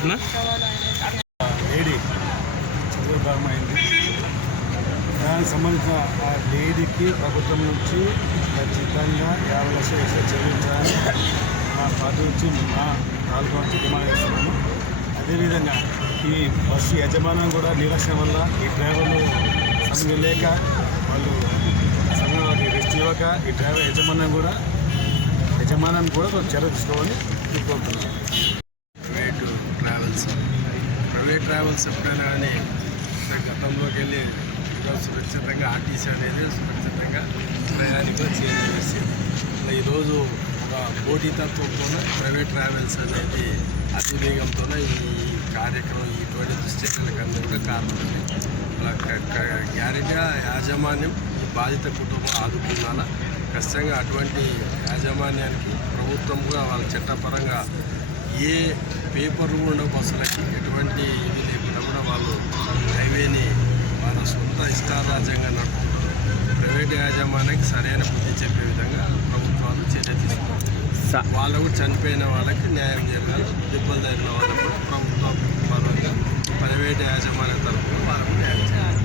అన్నా లేడీ చదువుదామైంది దానికి సంబంధించిన ఆ లేడీకి ప్రభుత్వం నుంచి ఖచ్చితంగా యాభై లక్షలు ఎక్స్ట్రా చెల్లించాలని మా పార్టీ నుంచి మా తాలూకా నుంచి డిమాండ్ చేస్తున్నాము. అదేవిధంగా ఈ బస్సు యజమానం కూడా నిర్లక్ష్యం వల్ల ఈ డ్రైవర్లు సమయం లేక వాళ్ళు సమయం రెస్ట్ ఇవ్వక ఈ డ్రైవర్ యజమానం కూడా యజమానాన్ని కూడా చర్య తీసుకోవాలని కోరుతున్నాను ట్రావెల్స్ ప్రైవేట్ ట్రావెల్స్ ఎప్పుడైనా కానీ గతంలోకి వెళ్ళి సురక్షితంగా ఆర్టీసీ అనేది సురక్షితంగా ప్రయాణికులు చేసేది ఇలా ఈరోజు ఒక పోటీతత్వంతో ప్రైవేట్ ట్రావెల్స్ అనేది అతివేగంతో ఈ కార్యక్రమం ఇటువంటి దుశ్చర్యలకు అందరూ కూడా కారణమైంది. గ్యారెంటీగా యాజమాన్యం ఈ బాధిత కుటుంబం ఆదుకున్నాలా? ఖచ్చితంగా అటువంటి యాజమాన్యానికి ప్రభుత్వం కూడా వాళ్ళ చట్టపరంగా ఏ పేపర్ ఉన్న బస్సులకి ఎటువంటి ఇది లేకుండా కూడా వాళ్ళు హైవేని వాళ్ళ సొంత ఇష్టారాజ్యంగా నడుపుకుంటారు. ప్రైవేట్ యాజమాన్యానికి సరైన బుద్ధి చెప్పే విధంగా ప్రభుత్వాలు చర్య తీసుకుంటారు వాళ్ళకు చనిపోయిన వాళ్ళకి న్యాయం జరగాలి. దెబ్బలు తగిన వాళ్ళకు ప్రభుత్వం పరంగా ప్రైవేట్ యాజమాన్యం తరఫున వాళ్ళకు న్యాయం చేయాలి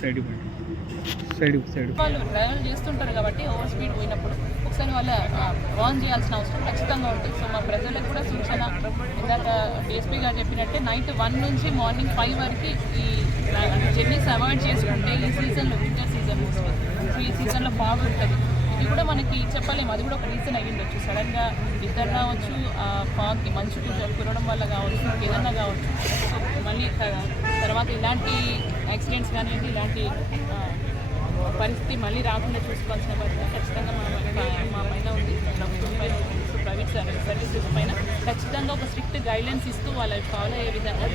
సైడ్ సైడ్ సైడ్ వాళ్ళు డ్రైవర్ చేస్తుంటారు కాబట్టి ఓవర్ స్పీడ్ పోయినప్పుడు ఒకసారి వాళ్ళ వార్న్ చేయాల్సిన అవసరం ఖచ్చితంగా ఉంటుంది. సో మా ప్రజలకు కూడా సూచన. ఇందాక డిఎస్పీ గారు చెప్పినట్టే నైట్ వన్ నుంచి మార్నింగ్ ఫైవ్ వరకు ఈ జర్నీస్ అవాయిడ్ చేసుకుంటే ఈ సీజన్లో వింటర్ సీజన్ సో ఈ సీజన్లో బాగుంటుంది. ఇది కూడా మనకి చెప్పలేము. అది కూడా ఒక రీజన్ అయ్యి ఉండొచ్చు. సడన్గా నిద్ర రావచ్చు ఫాగ్కి మంచు కురవడం వల్ల కావచ్చు ఏదన్నా కావచ్చు. సో మళ్ళీ తర్వాత ఇలాంటి యాక్సిడెంట్స్ కానివ్వండి ఇలాంటి పరిస్థితి మళ్ళీ రాకుండా చూసుకోవాల్సిన పరిస్థితి ఖచ్చితంగా మా మా- పైన ఉంది. ప్రభుత్వం సో ప్రైవేట్ సర్వీసెస్ పైన ఖచ్చితంగా ఒక స్ట్రిక్ట్ గైడ్లైన్స్ ఇస్తూ వాళ్ళకి ఫాలో అయ్యే విధంగా